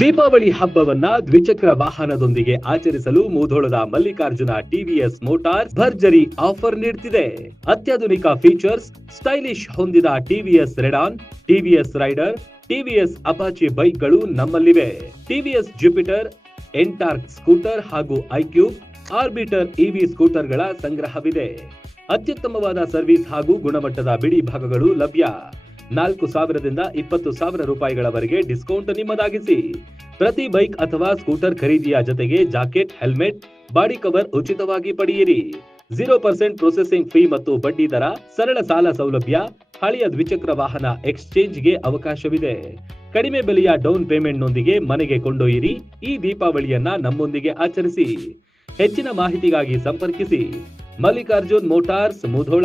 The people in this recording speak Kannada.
ದೀಪಾವಳಿ ಹಬ್ಬವನ್ನ ದ್ವಿಚಕ್ರ ವಾಹನದೊಂದಿಗೆ ಆಚರಿಸಲು ಮೂಧೋಳದ ಮಲ್ಲಿಕಾರ್ಜುನ ಟಿವಿಎಸ್ ಮೋಟಾರ್ಸ್ ಭರ್ಜರಿ ಆಫರ್ ನೀಡುತ್ತಿದೆ ಅತ್ಯಾಧುನಿಕ ಫೀಚರ್ಸ್, ಸ್ಟೈಲಿಶ್ ಹೊಂದಿದ TVS Radeon, TVS Raider, TVS Apache ಬೈಕ್ಗಳು ನಮ್ಮಲ್ಲಿವೆ. ಟಿವಿಎಸ್ ಜುಪಿಟರ್ ಎಂಟಾರ್ಕ್ ಸ್ಕೂಟರ್ ಹಾಗೂ ಐಕ್ಯೂಬ್ ಆರ್ಬಿಟರ್ ಇವಿ ಸ್ಕೂಟರ್ಗಳ ಸಂಗ್ರಹವಿದೆ. ಅತ್ಯುತ್ತಮವಾದ ಸರ್ವಿಸ್ ಹಾಗೂ ಗುಣಮಟ್ಟದ ಬಿಡಿ ಭಾಗಗಳು ಲಭ್ಯ. ನಾಲ್ಕು ಸಾವಿರದಿಂದ ಇಪ್ಪತ್ತು ಸಾವಿರ ರೂಪಾಯಿಗಳವರೆಗೆ ಡಿಸ್ಕೌಂಟ್ ನಿಮ್ಮದಾಗಿಸಿ. ಪ್ರತಿ ಬೈಕ್ ಅಥವಾ ಸ್ಕೂಟರ್ ಖರೀದಿಯ ಜೊತೆಗೆ ಜಾಕೆಟ್, ಹೆಲ್ಮೆಟ್, ಬಾಡಿ ಕವರ್ ಉಚಿತವಾಗಿ ಪಡೆಯಿರಿ. ಜೀರೋ ಪರ್ಸೆಂಟ್ ಪ್ರೊಸೆಸಿಂಗ್ ಫೀ ಮತ್ತು ಬಡ್ಡಿ ದರ, ಸರಳ ಸಾಲ ಸೌಲಭ್ಯ, ಹಳೆಯ ದ್ವಿಚಕ್ರ ವಾಹನ ಎಕ್ಸ್ಚೇಂಜ್ಗೆ ಅವಕಾಶವಿದೆ. ಕಡಿಮೆ ಬೆಲೆಯ ಡೌನ್ ಪೇಮೆಂಟ್ನೊಂದಿಗೆ ಮನೆಗೆ ಕೊಂಡೊಯ್ಯಿರಿ. ಈ ದೀಪಾವಳಿಯನ್ನ ನಮ್ಮೊಂದಿಗೆ ಆಚರಿಸಿ. ಹೆಚ್ಚಿನ ಮಾಹಿತಿಗಾಗಿ ಸಂಪರ್ಕಿಸಿ. Mallikarjun Motors, Mudhol.